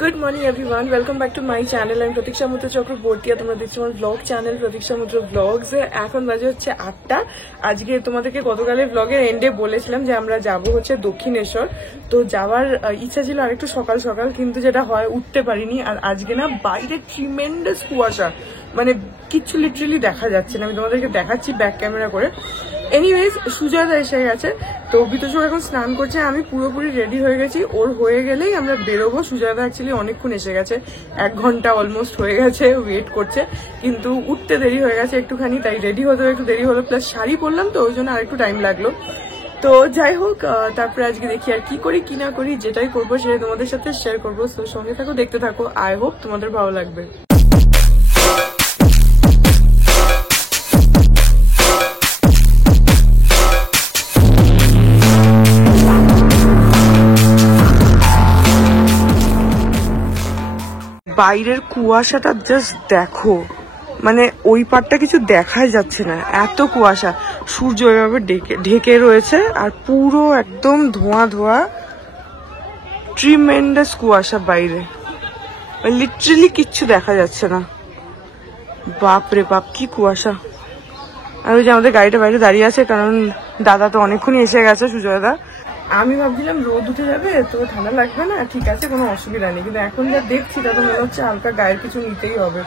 Good morning everyone, welcome back to my channel. I'm Pratiksha Mutro Chakraborty. তোমরা দেখছো আমার vlog channel Pratiksha Mutro Vlogs. এখন বাজে হচ্ছে 8টা। আজকে তোমাদেরকে গতকালের vlogের এন্ডে বলেছিলাম যে আমরা যাব হচ্ছে দক্ষিণেশ্বর। তো যাওয়ার ইচ্ছা ছিল আরেকটু সকাল সকাল, কিন্তু যেটা হয় উঠতে পারিনি। আর আজকে না বাইরে ট্রিমেন্ডাস কুয়াশা, মানে কিচ্ছু লিটারালি দেখা যাচ্ছে না। আমি তোমাদেরকে দেখাচ্ছি ব্যাক ক্যামেরা করে। এনিওয়েজ সুজাতা এসে গেছে, তো বিতোষক এখন স্নান করছে। আমি পুরোপুরি রেডি হয়ে গেছি, ওর হয়ে গেলেই আমরা বেরোবো। সুজাতা অ্যাকচুয়ালি অনেকক্ষণ এসে গেছে, 1 ঘন্টা অলমোস্ট হয়ে গেছে ওয়েট করছে, কিন্তু উঠতে দেরি হয়ে গেছে একটুখানি, তাই রেডি হতেও একটু দেরি হলো। প্লাস শাড়ি পরলাম তো ওই জন্য আরেকটু টাইম লাগলো। তো যাই হোক, তারপরে আজকে দেখি আর কি করি কি না করি, যেটাই করবো সেটাই তোমাদের সাথে শেয়ার করবো। তো সঙ্গে থাকো, দেখতে থাকো। আই হোপ তোমাদের ভালো লাগবে। বাইরের কুয়াশাটা জাস্ট দেখো, মানে ওই পাটটা কিছু দেখাই যাচ্ছে না, এত কুয়াশা। সূর্য এভাবে ঢেকে রয়েছে আর পুরো একদম ধোঁয়া ধোঁয়া, ট্রিমেন্ডাস কুয়াশা বাইরে, লিটারালি কিচ্ছু দেখা যাচ্ছে না। বাপরে বাপ কি কুয়াশা। আর ওই যে আমাদের গাড়িটা বাইরে দাঁড়িয়ে আছে, কারণ দাদা তো অনেকক্ষণই এসে গেছে, সুজয়দা। আমি ভাবছিলাম রোদ উঠে যাবে তো ঠান্ডা লাগবে না, ঠিক আছে কোনো অসুবিধা নেই, কিন্তু এখন যা দেখছি তাতে মনে হচ্ছে হালকা গায়ের কিছু নিতেই হবে,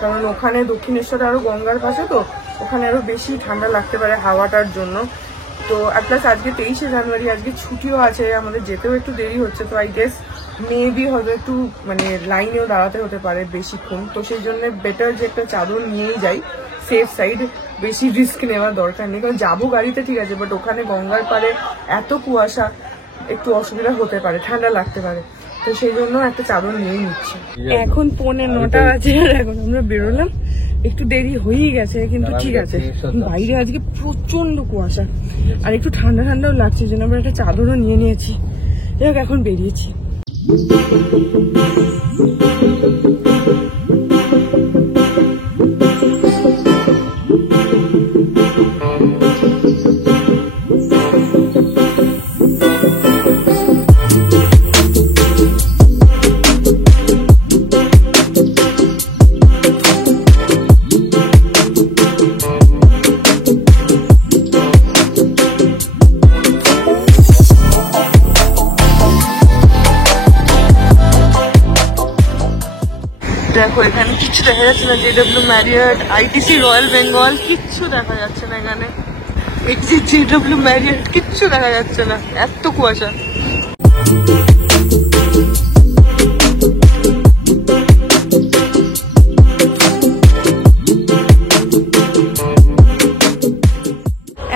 কারণ ওখানে দক্ষিণেশ্বরে আরো গঙ্গার পাশে, তো ওখানে আরো বেশি ঠান্ডা লাগতে পারে হাওয়াটার জন্য। তো প্লাস আজকে 23শে জানুয়ারি, আজকে ছুটিও আছে, আমাদের যেতেও একটু দেরি হচ্ছে। তো আই গেস মেবি হয়তো একটু মানে লাইনেও দাঁড়াতে হতে পারে বেশিক্ষণ। তো সেই জন্য বেটার যে একটা চাদর নিয়েই যাই, সেফ সাইড, বেশি রিস্ক নেওয়ার দরকার নেই। কারণ যাবো গাড়িতে ঠিক আছে, বাট ওখানে গঙ্গার পাড়ে এত কুয়াশা, একটু অসুবিধা হতে পারে, ঠান্ডা লাগতে পারে। তো সেই জন্য একটা চাদর নিয়েই নিচ্ছি। এখন 9:45 বাজে আর এখন আমরা বেরোলাম, একটু দেরি হয়েই গেছে, কিন্তু ঠিক আছে। বাইরে আজকে প্রচন্ড কুয়াশা আর একটু ঠান্ডা ঠান্ডাও লাগছে, জন্য আমরা একটা চাদরও নিয়ে নিয়েছি। যাই হোক, এখন বেরিয়েছি। দেখো এখানে কিচ্ছু দেখা যাচ্ছে না, JW Marriott, ITC royal Bengal, কিচ্ছু দেখা যাচ্ছে না এখানে। JW ম্যারিয়ট কিচ্ছু দেখা যাচ্ছে না, এত কুয়াশা।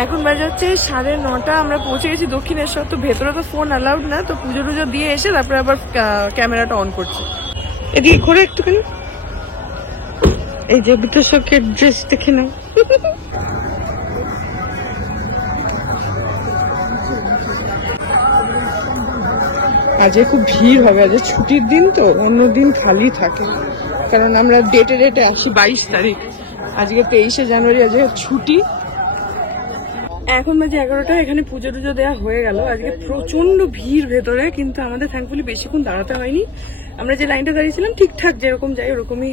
এখন বাজে হচ্ছে 9:30, আমরা পৌঁছে গেছি দক্ষিণেশ্বর। তো ভেতরে তো ফোন অ্যালাউড না, তো পুজো টুজো দিয়ে এসে তারপরে আবার ক্যামেরাটা অন করছি। এদিকে ঘুরে একটুখানি, এই যে বিতোষকের ড্রেস দেখে নাও। আজকে খুব ভিড় হবে, আজকে ছুটির দিন তো, অন্যদিন খালি থাকে, কারণ আমরা ডেটে আসি 22 তারিখ, আজকে 23শে জানুয়ারি, আজকে ছুটি। এখন বাজে 11টা, এখানে পুজো টুজো দেওয়া হয়ে গেল। আজকে প্রচন্ড ভিড় ভেতরে, কিন্তু আমাদের থ্যাঙ্কফুলি বেশিক্ষণ দাঁড়াতে হয়নি। আমরা যে লাইনটা দাঁড়িয়েছিলাম ঠিকঠাক যেরকম যাই ওরকমই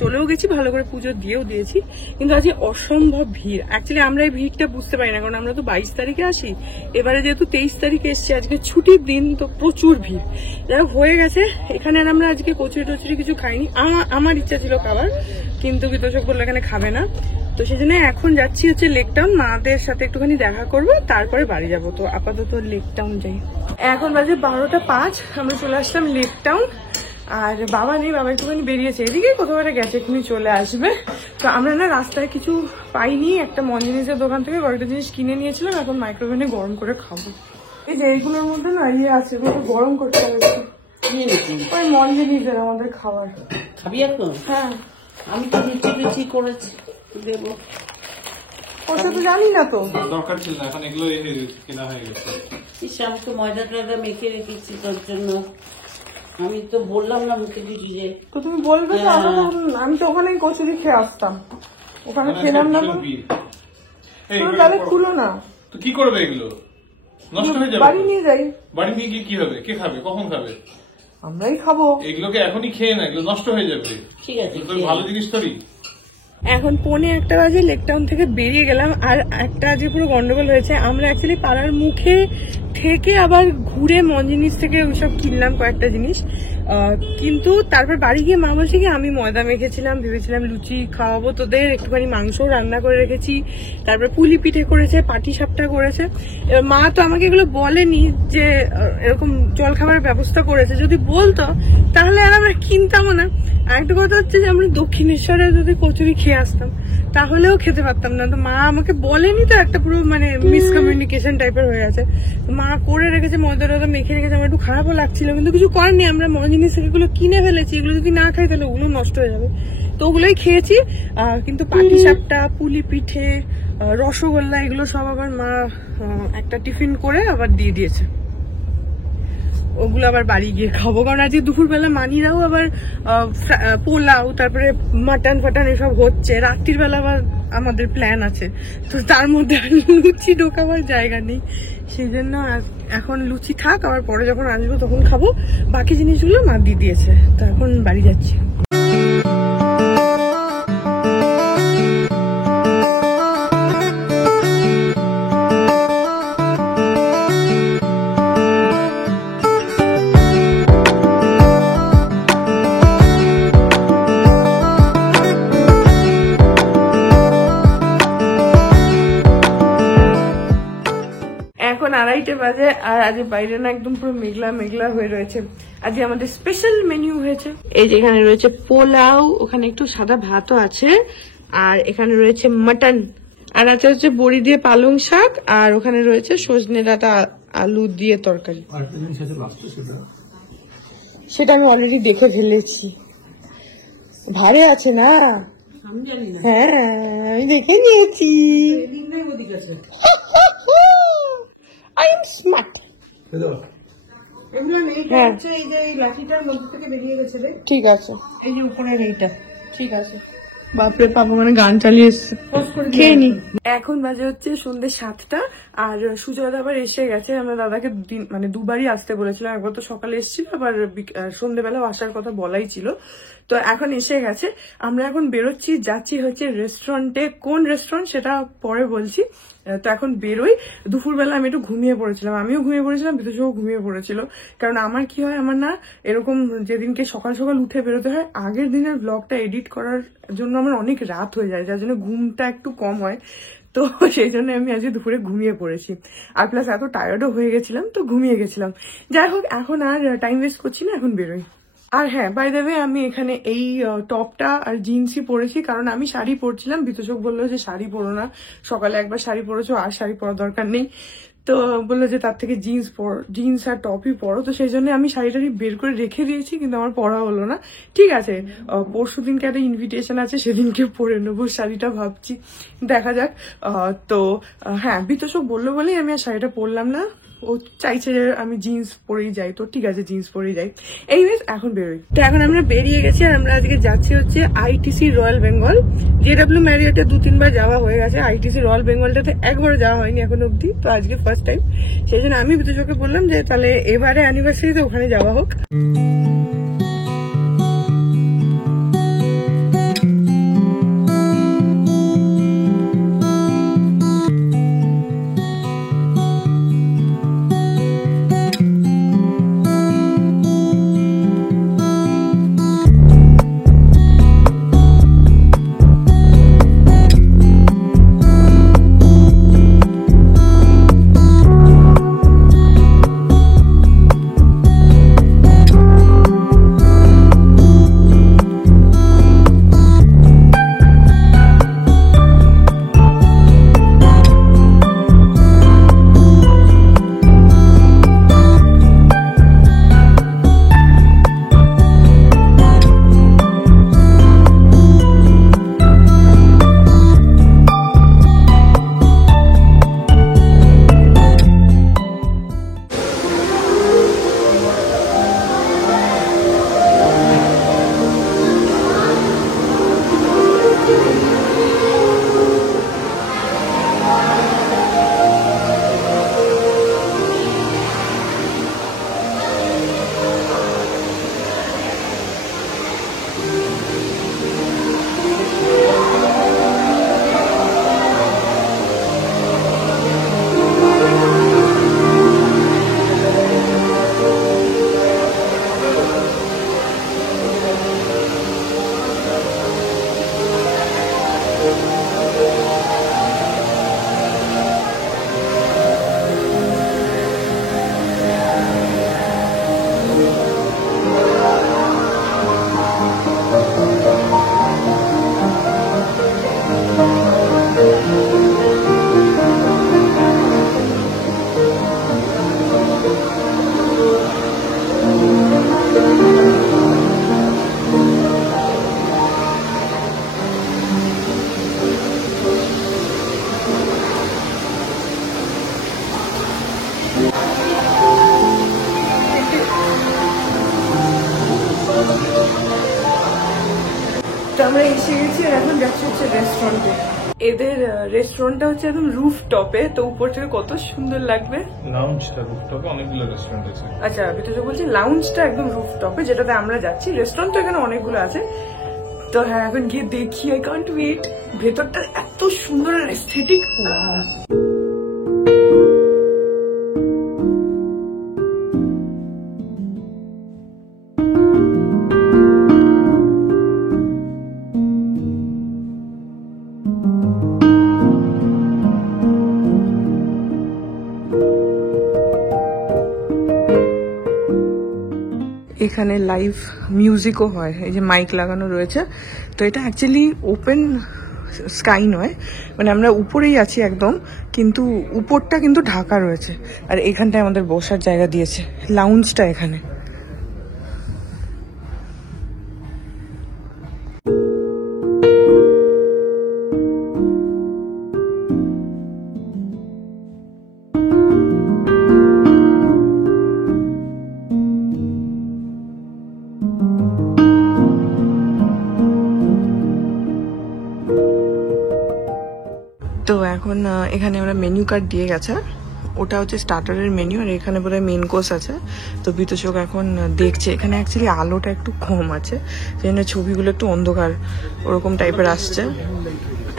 চলেও গেছি, ভালো করে পুজো দিয়েও দিয়েছি। কিন্তু আজকে অসম্ভব ভিড়। অ্যাকচুয়ালি আমরা এই ভিড়টা বুঝতে পারি না, কারণ আমরা তো 22 তারিখে আসি, এবারে যেহেতু 23 তারিখে এসছি, আজকে ছুটির দিন, তো প্রচুর ভিড়। যারা হয়ে গেছে এখানে, আর আমরা আজকে কচুরি টচুরি কিছু খাইনি। আমার ইচ্ছা ছিল খাবার, কিন্তু বিতোষক বললো এখানে খাবে না। তো সেই জন্য এখন যাচ্ছি হচ্ছে লেক টাউন, মাদের সাথে একটুখানি দেখা করবো, তারপরে বাড়ি যাবো। তো আপাতত লেক টাউন যাই। এখন বাজে 12:05, আমরা চলে আসলাম লেক টাউন। আর বাবা নেই, বাবা একটুখানি বেরিয়েছে, এদিকে কোথাও একটা গেছে, এক্ষুনি চলে আসবে। তো আমরা না রাস্তায় কিছু পাইনি, একটা মন জিনিসের দোকান থেকে কয়েকটা জিনিস কিনে নিয়েছিলাম, এখন মাইক্রোওভেনে গরম করে খাবো। এই যে এইগুলোর মধ্যে না ইয়ে আছে, গরম করতে হবে। ওই মন জিনিসের আমাদের খাবার খাবি এখন? হ্যাঁ, আমি তো লুচি করেছি, দেবো। ওটা তো জানি না, তো দরকার ছিল না, এখন এগুলো কেনা হয়ে গেছে। আমি তো ময়দা টয়দা মেখে রেখেছি তোর জন্য, আমি তো বললাম না মুখে দিদি যে তো তুমি বলবে তো, আমি তো ওখানেই কচুরি খেয়ে আসতাম, ওখানে খেলাম না। তাহলে খুলো না, তো কি করবে এগুলো? নষ্ট হয়ে যাবে। বাড়ি নিয়ে যাই। বাড়ি নিয়ে গিয়ে কি হবে? কে খাবে? কখন খাবে? আমরাই খাবো। এগুলোকে এখনই খেয়ে না, এগুলো নষ্ট হয়ে যাবে। ঠিক আছে, এগুলো ভালো জিনিস তরি। এখন 1:45 বাজে লেক টাউন থেকে বেরিয়ে গেলাম। আর একটা আজকে পুরো গন্ডগোল হয়েছে, আমরা অ্যাকচুয়ালি পাড়ার মুখে থেকে আবার ঘুরে মঞ্জিনিস থেকে ওইসব কিনলাম কয়েকটা জিনিস, কিন্তু তারপর বাড়ি গিয়ে মা বলছে কি আমি ময়দা মেখেছিলাম, ভেবেছিলাম লুচি খাওয়াবো তোদের, একটুখানি মাংস রান্না করে রেখেছি, তারপরে পুলি পিঠে করেছে, পাটি সাপটা করেছে। এবার মা তো আমাকে এগুলো বলেনি যে এরকম জলখাবারের ব্যবস্থা করেছে, যদি বলতো তাহলে আর আমরা কিনতামও না। আর একটা কথা হচ্ছে যে আমরা দক্ষিণেশ্বরে যদি কচুরি খেয়ে আসতাম তাহলেও খেতে পারতাম না, তো মা আমাকে বলেনি, তো একটা পুরো মানে মিসকমিউনিকেশন টাইপের হয়ে গেছে। মা করে রেখেছে, ময়দা টয়দা মেখে রেখেছে, আমার একটু খারাপও লাগছিল, কিন্তু কিছু করার নেই, আমরা জিনিস এগুলো কিনে ফেলেছি, এগুলো যদি না খাই তাহলে ওগুলো নষ্ট হয়ে যাবে, তো ওগুলোই খেয়েছি। কিন্তু পাটি সাপটা, পুলি পিঠে, রসগোল্লা এগুলো সব আবার মা একটা টিফিন করে আবার দিয়ে দিয়েছে, ওগুলো আবার বাড়ি গিয়ে খাবো, কারণ আজকে দুপুরবেলা মানিরাও আবার পোলাও, তারপরে মাটন ফাটন এসব হচ্ছে, রাত্রির বেলা আবার আমাদের প্ল্যান আছে, তো তার মধ্যে লুচি ঢোকাবার জায়গা নেই, সেই জন্য এখন লুচি থাক, আবার পরে যখন আসবো তখন খাবো। বাকি জিনিসগুলো মা দিয়ে দিয়েছে, তো এখন বাড়ি যাচ্ছি। এখন 2:30 বাজে, আর আজ বাইরে না একদম পুরো মেঘলা মেঘলা হয়ে রয়েছে। আজকে আমাদের স্পেশাল মেনু হয়েছে, এই যে এখানে রয়েছে পোলাও, ওখানে একটু সাদা ভাতও আছে, আর এখানে রয়েছে মাটন, আর আছে হচ্ছে বড়ি দিয়ে পালং শাক, আর ওখানে রয়েছে সজনে ডাঁটা আলু দিয়ে তরকারি। সেটা আমি অলরেডি দেখে ফেলেছি, ভারে আছে না? আমি জানি না, হ্যাঁ আমি দেখে নিয়েছি। I am smart. এগুলো নেই, হ্যাঁ। হচ্ছে এই যে এই লাঠিটার মধ্যে থেকে বেরিয়ে গেছে রে, ঠিক আছে, এই যে উপরের এইটা। ঠিক আছে। বাপরে পাপা মানে গান চালিয়ে এসছে, খেয়ে নি। এখন বাজে হচ্ছে সন্ধ্যে 7টা, আর সুজয় আবার এসে গেছে। আমরা দাদাকে মানে দুবারই আসতে বলেছিলাম, একবার তো সকালে এসেছিল, আবার সন্ধ্যেবেলাও আসার কথা বলাই ছিল, তো এখন এসে গেছে। আমরা এখন বেরোচ্ছি, যাচ্ছি হচ্ছে রেস্টুরেন্টে, কোন রেস্টুরেন্ট সেটা পরে বলছি। তো এখন বেরোই। দুপুরবেলা আমি একটু ঘুমিয়ে পড়েছিলাম, আমিও ঘুমিয়ে পড়েছিলাম, বিতোষও ঘুমিয়ে পড়েছিল, কারণ আমার কি হয়, আমার না এরকম যেদিনকে সকাল সকাল উঠে বেরোতে হয়, আগের দিনের ব্লগটা এডিট করার জন্য আমার অনেক রাত হয়ে যায়, যার জন্য ঘুমটা একটু কম হয়, তো সেই জন্য আমি আজকে দুপুরে ঘুমিয়ে পড়েছি, আর প্লাস এত টায়ার্ডও হয়ে গেছিলাম, তো ঘুমিয়ে গেছিলাম। যাই হোক, এখন আর টাইম ওয়েস্ট করছি না, এখন বেরোই। আর হ্যাঁ, বাই দ্য ওয়ে, আমি এখানে এই টপটা আর জিন্সই পরেছি, কারণ আমি শাড়ি পরছিলাম, বিতোষক বললো যে শাড়ি পরো না, সকালে একবার শাড়ি পরেছো, আর শাড়ি পরার দরকার নেই, তো বললো যে তার থেকে জিন্স আর টপই পরো, তো সেই জন্য আমি শাড়িটারি বের করে রেখে দিয়েছি, কিন্তু আমার পরা হলো না। ঠিক আছে, পরশু দিনকে একটা ইনভিটেশন আছে, সেদিনকে পরে নেবো শাড়িটা, ভাবছি, দেখা যাক। তো হ্যাঁ, বিতোষক বললো বলেই আমি আর শাড়িটা পরলাম না, ও চাইছে যে আমি জিন্স পরেই যাই, তো ঠিক আছে জিন্স পরেই যাই। এইওয়েজ এখন বেরোই। তো এখন আমরা বেরিয়ে গেছি, আর আমরা আজকে যাচ্ছি হচ্ছে আইটিসি রয়্যাল বেঙ্গল। জেডব্লিউ ম্যারিয়টে 2-3 বার যাওয়া হয়ে গেছে, আইটিসি রয়্যাল বেঙ্গলটাতে একবারও যাওয়া হয়নি এখন অব্দি, তো আজকে ফার্স্ট টাইম। সেই জন্য আমি বিতোষকে বললাম যে তাহলে এবারে অ্যানিভার্সারিতে ওখানে যাওয়া হোক। আমরা এসে গেছি আর এখন যাচ্ছি হচ্ছে রেস্টুরেন্টে। এদের রেস্টুরেন্টটা হচ্ছে একদম রুফ টপে, তো উপর থেকে কত সুন্দর লাগবে। লাউঞ্জটা রুফটপে অনেকগুলো রেস্টুরেন্ট আছে। আচ্ছা বিতু বলছি লাউঞ্জটা একদম রুফ টপে, যেটাতে আমরা যাচ্ছি। রেস্টুরেন্ট তো এখানে অনেকগুলো আছে। তো হ্যাঁ এখন গিয়ে দেখি, আই কান্ট ওয়েট। ভেতরটা এত সুন্দর আর এস্থেটিক। এখানে লাইভ মিউজিকও হয়, এই যে মাইক লাগানো রয়েছে। তো এটা অ্যাকচুয়ালি ওপেন স্কাই নয়, মানে আমরা উপরেই আছি একদম, কিন্তু উপরটা কিন্তু ঢাকা রয়েছে। আর এখানটায় আমাদের বসার জায়গা দিয়েছে, লাউঞ্জটা এখানে। তো এখন এখানে আমরা মেনু কার্ড দিয়ে গেছে, ওটা হচ্ছে স্টার্টারের মেনু, আর এখানে বোধহয় মেন কোর্স আছে। তো বিতোষক এখন দেখছে। এখানে অ্যাকচুয়ালি আলোটা একটু কম আছে, সেই জন্য ছবিগুলো একটু অন্ধকার ওরকম টাইপের আসছে।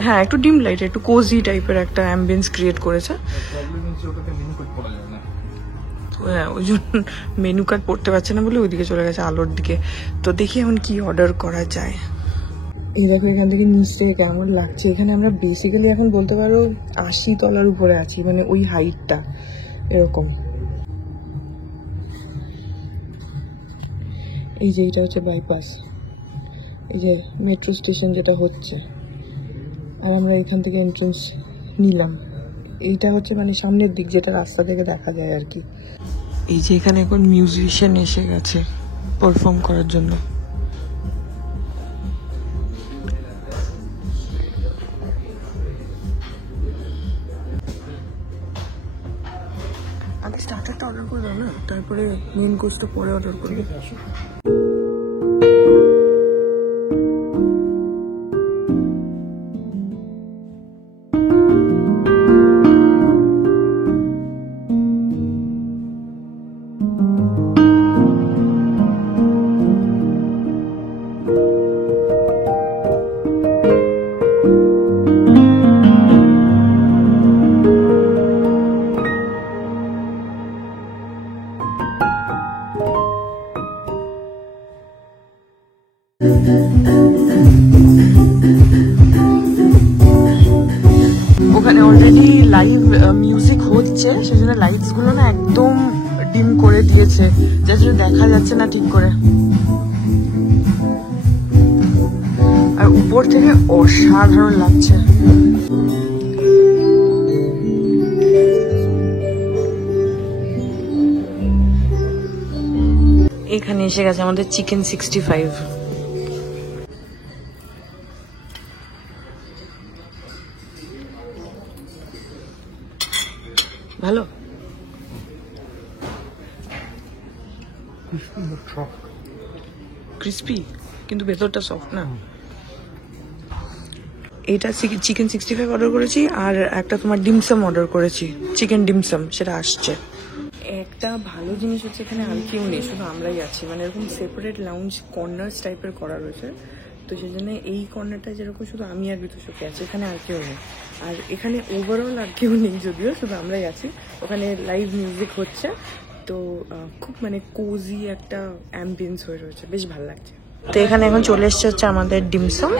হ্যাঁ একটু ডিম লাইট, একটু কোজি টাইপের একটা অ্যাম্বিয়েন্স ক্রিয়েট করেছে। হ্যাঁ ওই জন্য মেনু কার্ড পড়তে পারছে না বলে ওইদিকে চলে গেছে আলোর দিকে। তো দেখি এখন কি অর্ডার করা যায়। এই দেখো এখান থেকে নিচ থেকে কেমন লাগছে। এখানে আমরা বেসিক্যালি এখন বলতে পারো 80 তলার উপরে আছি, মানে ওই হাইটটা এরকম। এই যে এটা হচ্ছে বাইপাস, এই যে মেট্রো স্টেশন যেটা হচ্ছে, আর আমরা এখান থেকে এন্ট্রেন্স নিলাম। এইটা হচ্ছে মানে সামনের দিক, যেটা রাস্তা থেকে দেখা যায় আর কি। এই যে এখানে এখন মিউজিশিয়ান এসে গেছে পারফর্ম করার জন্য। আগে স্টার্টারটা অর্ডার করে দাও না, তারপরে মেন কোর্সটা পরে অর্ডার করবে। ওখানে অলরেডি লাইভ মিউজিক হচ্ছে, সেজন্য লাইটস গুলো না একদম ডিম করে দিয়েছে, যার জন্য দেখা যাচ্ছে না ঠিক করে। আর উপর থেকে অসাধারণ লাগছে। এখানে এসে গেছে আমাদের চিকেন 65। ভালো ক্রিস্পি, কিন্তু ভেতরটা সফট না। এটা চিকেন 65 অর্ডার করেছি, আর একটা তোমার ডিমসাম অর্ডার করেছি, চিকেন ডিমসাম, সেটা আসছে। একটা ভালো জিনিস হচ্ছে এখানে আর কেউ নেই, শুধু আমরাই আছি, মানে এরকম সেপারেট লাউঞ্জ কর্নার্স টাইপের করা রয়েছে। তো সেই জন্য এই কর্নারটা যেরকম শুধু আমি আর বিতোষকে আছি, এখানে আর কেউ নেই। আর এখানে ওভারঅল আর কেউ নেই, যদিও শুধু আমরাই আছি। ওখানে লাইভ মিউজিক হচ্ছে, তো খুব মানে কোজি একটা অ্যাম্বিয়েন্স হয়ে রয়েছে, বেশ ভালো লাগছে। তো এখানে এখন চলে এসছে হচ্ছে আমাদের ডিমসাম।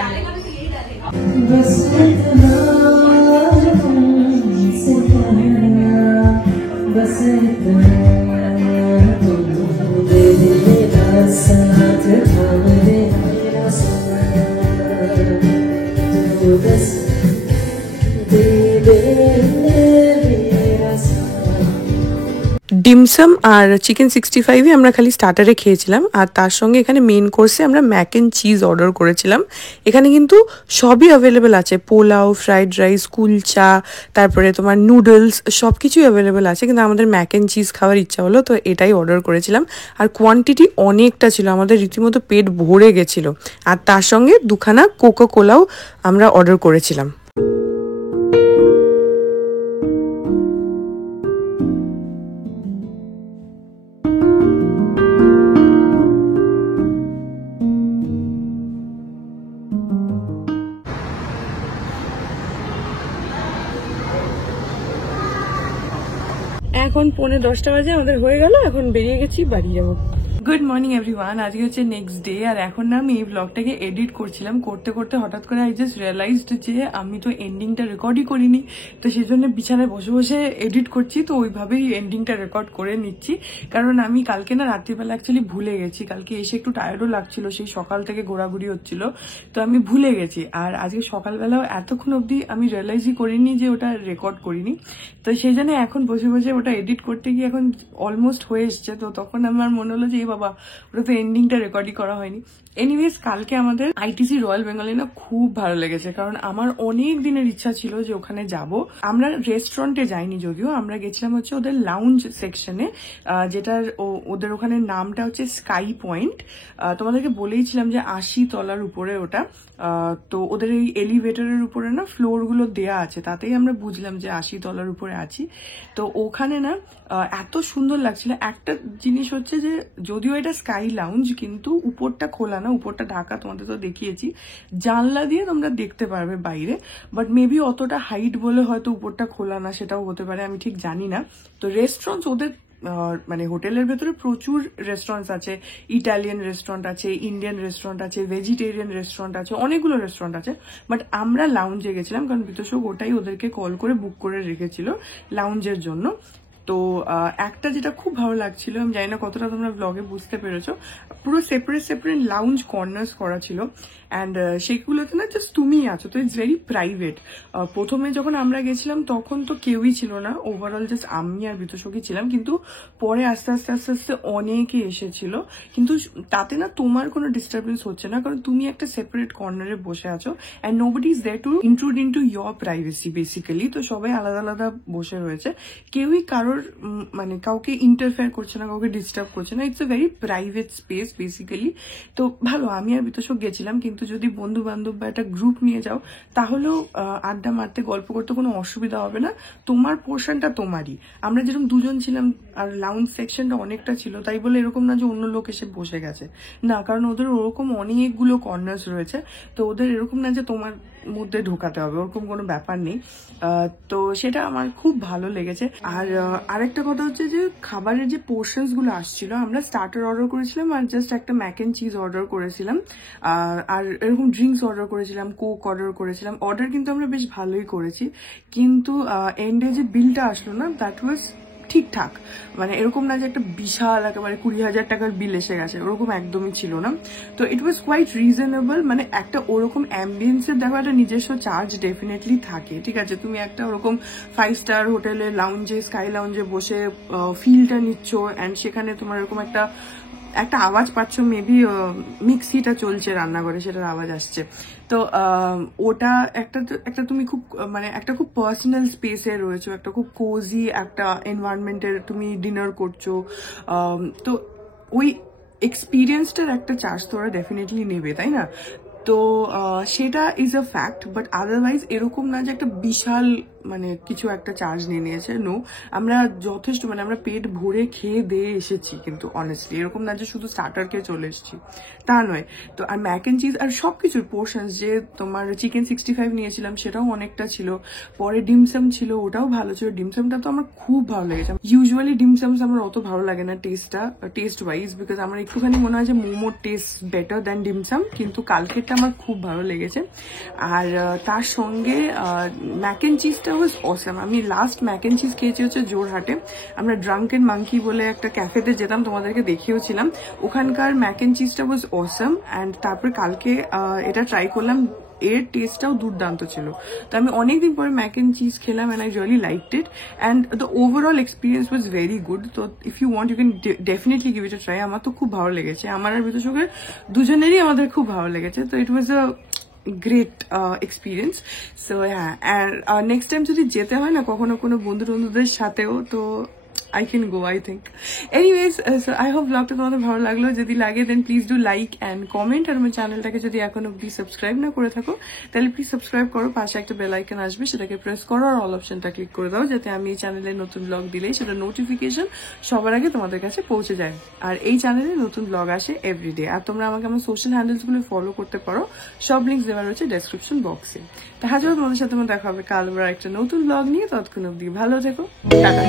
ডিমসাম আর চিকেন 65 আমরা খালি স্টার্টারে খেয়েছিলাম, আর তার সঙ্গে এখানে মেন কোর্সে আমরা ম্যাক অ্যান্ড চিজ অর্ডার করেছিলাম। এখানে কিন্তু সবই অ্যাভেলেবেল আছে, পোলাও, ফ্রাইড রাইস, কুলচা, তারপরে তোমার নুডলস, সব কিছুই অ্যাভেলেবেল আছে, কিন্তু আমাদের ম্যাক অ্যান্ড চিজ খাওয়ার ইচ্ছা হলো তো এটাই অর্ডার করেছিলাম। আর কোয়ান্টিটি অনেকটা ছিল, আমাদের রীতিমতো পেট ভরে গেছিলো। আর তার সঙ্গে দুখানা কোকো কোলাও আমরা অর্ডার করেছিলাম। এখন 9:45 বাজে, আমাদের হয়ে গেল, এখন বেরিয়ে গেছি, বাড়ি যাবো। গুড মর্নিং এভরিওয়ান, আজকে হচ্ছে নেক্সট ডে। আর এখন না আমি এই ব্লগটাকে এডিট করছিলাম, করতে করতে হঠাৎ করে আই জাস্ট রিয়েলাইজড যে আমি তো এন্ডিংটা রেকর্ডই করিনি, তো সেই জন্য বিছানায় বসে বসে এডিট করছি। তো ওইভাবেই এন্ডিংটা রেকর্ড করে নিচ্ছি, কারণ আমি কালকে না রাত্রিবেলা অ্যাকচুয়ালি ভুলে গেছি। কালকে এসে একটু টায়ার্ডও লাগছিল, সেই সকাল থেকে ঘোরাঘুরি হচ্ছিল, তো আমি ভুলে গেছি। আর আজকে সকালবেলাও এতক্ষণ অবধি আমি রিয়েলাইজই করিনি যে ওটা রেকর্ড করিনি, তো সেই জন্য এখন বসে বসে ওটা এডিট করতে গিয়ে এখন অলমোস্ট হয়ে এসছে। তো তখন আমার মনে হলো যে বাবা, ওটা তো এন্ডিংটা রেকর্ডই করা হয়নি। এনিওয়েজ, কালকে আমাদের আইটিসি রয়্যাল বেঙ্গলে না খুব ভালো লেগেছে, কারণ আমার অনেক দিনের ইচ্ছা ছিল যে ওখানে যাব। আমরা রেস্টুরেন্টে যাইনি, যদিও আমরা গেছিলাম হচ্ছে ওদের লাউঞ্জ সেকশনে, যেটার ওদের ওখানে নামটা হচ্ছে স্কাই পয়েন্ট। তোমাদেরকে বলেইছিলাম যে 80 তলার উপরে ওটা। তো ওদের এই এলিভেটরের উপরে না ফ্লোর গুলো দেয়া আছে, তাতেই আমরা বুঝলাম যে 80 তলার উপরে আছি। তো ওখানে না এত সুন্দর লাগছিল। একটা জিনিস হচ্ছে যে যদিও এটা স্কাই লাউঞ্জ, কিন্তু উপরটা খোলা না, উপরটা ঢাকা, তোমাদের তো দেখিয়েছি। জানলা দিয়ে তোমরা দেখতে পারবে বাইরে, বাট মেবি অতটা হাইট বলে হয়তো উপরটা খোলা না, সেটাও হতে পারে, আমি ঠিক জানি না। তো রেস্টুরেন্টস ওদের মানে হোটেলের ভেতরে প্রচুর রেস্টুরেন্টস আছে, ইটালিয়ান রেস্টুরেন্ট আছে, ইন্ডিয়ান রেস্টুরেন্ট আছে, ভেজিটেরিয়ান রেস্টুরেন্ট আছে, অনেকগুলো রেস্টুরেন্ট আছে। বাট আমরা লাউঞ্জে গেছিলাম, কারণ বিতোষক ওটাই ওদেরকে কল করে বুক করে রেখেছিল লাউঞ্জের জন্য। তো একটা যেটা খুব ভালো লাগছিল, আমি জানি না কতটা তোমরা ব্লগে বুঝতে পেরেছো, পুরো সেপারেট সেপারেট লাউঞ্জ কর্নার্স করা ছিল, অ্যান্ড সেগুলোতে না জাস্ট তুমিই আছো, তো ইটস ভেরি প্রাইভেট। প্রথমে যখন আমরা গেছিলাম তখন তো কেউই ছিল না, ওভারঅল জাস্ট আমি আর বিতোষকই ছিলাম, কিন্তু পরে আস্তে আস্তে আস্তে আস্তে অনেকে এসেছিল। কিন্তু তাতে না তোমার কোনো ডিস্টারবেন্স হচ্ছে না, কারণ তুমি একটা সেপারেট কর্নারে বসে আছো, and nobody is there to intrude into your privacy basically. তো সবাই আলাদা আলাদা বসে রয়েছে, কেউই কারোর মানে কাউকে ইন্টারফেয়ার করছে না, কাউকে ডিস্টার্ব করছে না। It's a very private space basically. তো ভালো, আমি আর বিতোষক গেছিলাম, কিন্তু যদি বন্ধু বান্ধব বা একটা গ্রুপ নিয়ে যাও তাহলেও আড্ডা মারতে, গল্প করতে কোনো অসুবিধা হবে না। তোমার পোর্শনটা তোমারই। আমরা যেরকম দুজন ছিলাম আর লাউঞ্জ সেকশনটা অনেকটা ছিল, তাই বলে এরকম না যে অন্য লোক এসে বসে গেছে, না, কারণ ওদের ওরকম অনেকগুলো কর্নার্স রয়েছে। তো ওদের এরকম না যে তোমার মধ্যে ঢোকাতে হবে, ওরকম কোনো ব্যাপার নেই। তো সেটা আমার খুব ভালো লেগেছে। আর আরেকটা কথা হচ্ছে যে খাবারের যে পোর্শনস গুলো আসছিল, আমরা স্টার্টার অর্ডার করেছিলাম আর জাস্ট একটা ম্যাক অ্যান্ড চিজ অর্ডার করেছিলাম, আর এরকম ড্রিঙ্কস অর্ডার করেছিলাম, কোক অর্ডার করেছিলাম। অর্ডার কিন্তু আমরা বেশ ভালোই করেছি, কিন্তু এন্ডে যে বিলটা আসলো না, দ্যাট ওয়াজ ঠিকঠাক। মানে এরকম না যে একটা বিশাল একেবারে 20,000 টাকার বিল এসে গেছে, ওরকম একদমই ছিল না। তো ইট ওয়াজ কোয়াইট রিজনেবল। মানে একটা ওরকম অ্যাম্বিয়েন্সের দেখো একটা নিজস্ব চার্জ ডেফিনেটলি থাকে, ঠিক আছে? তুমি একটা ওরকম 5 স্টার হোটেলে লাউঞ্জে, স্কাই লাউঞ্জে বসে ফিলটা নিচ্ছ, অ্যান্ড সেখানে তোমার এরকম একটা আওয়াজ পাচ্ছ, মেবি মিক্সিটা চলছে রান্নাঘরে, সেটার আওয়াজ আসছে। তো ওটা একটা তুমি খুব মানে একটা খুব পার্সোনাল স্পেসে রয়েছো, একটা খুব কোজি একটা এনভায়রনমেন্টের তুমি ডিনার করছো। তো ওই এক্সপিরিয়েন্সটার একটা চার্জ তো ওরা ডেফিনেটলি নেবে, তাই না? তো সেটা is a fact, but otherwise এরকম না যে একটা বিশাল মানে কিছু একটা চার্জ নিয়ে নিয়েছে। নো, আমরা যথেষ্ট মানে আমরা পেট ভরে খেয়ে দিয়ে এসেছি, কিন্তু অনেস্টলি এরকম না যে শুধু স্টার্টার খেয়ে চলে এসেছি, তা নয়। তো আর ম্যাক অ্যান্ড চিজ আর সব কিছুর পোর্শনস, যে তোমার চিকেন 65 নিয়েছিলাম সেটাও অনেকটা ছিল, পরে ডিমসাম ছিল, ওটাও ভালো ছিল। ডিমসামটা তো আমার খুব ভালো লেগেছে। ইউজুয়ালি ডিমসামস আমার অত ভালো লাগে না টেস্ট ওয়াইজ, বিকজ আমার একটুখানি মনে হয় যে মোমোর টেস্ট বেটার দ্যান ডিমসাম, কিন্তু কালকেরটা আমার খুব ভালো লেগেছে। আর তার সঙ্গে ম্যাক অ্যান্ড চিজটা ওয়াজ অসাম। আমি লাস্ট ম্যাক অ্যান্ড চিজ খেয়েছি হচ্ছে জোরহাটে, আমরা ড্রাঙ্কেন মাঙ্কি বলে একটা ক্যাফেতে যেতাম, তোমাদেরকে দেখিয়েছিলাম, ওখানকার ম্যাক অ্যান্ড চিজটা ওয়াজ অসাম। অ্যান্ড তারপর কালকে এটা ট্রাই করলাম এর টেস্টটাও দুর্দান্ত ছিল। তো আমি অনেকদিন পরে ম্যাক অ্যান্ড চিজ খেলাম and I really liked it and the overall experience was very good. তো if you want you can definitely give it a try. আমার তো খুব ভালো লেগেছে, আমার আর বিতোষকের দুজনেরই আমাদের খুব ভালো লেগেছে। তো ইট ওয়াজ আ গ্রেট এক্সপিরিয়েন্স। সো হ্যাঁ, আর নেক্সট টাইম যদি যেতে হয় না কখনো কোনো বন্ধুদের সাথেও, তো I can go, I think. Anyways, so I hope vlogটা তোমাদের ভালো লাগলো। যদি লাগে then please do like and comment, আর আমার চ্যানেলটাকে যদি এখন অব্দি সাবস্ক্রাইব না করে থাকো তাহলে প্লিজ সাবস্ক্রাইব করো, পাশে একটা বেল আইকন আসবে সেটাকে প্রেস করো আর অল অপশনটা ক্লিক করে দাও, যাতে আমি এই চ্যানেলে নতুন ব্লগ দিলেই সেটা নোটিফিকেশন সবার আগে তোমাদের কাছে পৌঁছে যায়। আর এই চ্যানেলে নতুন ব্লগ আসে এভরিডে। আর তোমরা আমাকে আমার সোশ্যাল হ্যান্ডেলসগুলো ফলো করতে পারো, সব লিঙ্কস দেওয়া রয়েছে ডেসক্রিপশন বক্সে। তাহলে তোমাদের সাথে আমার দেখা হবে কাল আবার একটা নতুন ব্লগ নিয়ে। ততক্ষণ অব্দি ভালো থেকো, টাটা।